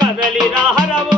కదలిరా హరము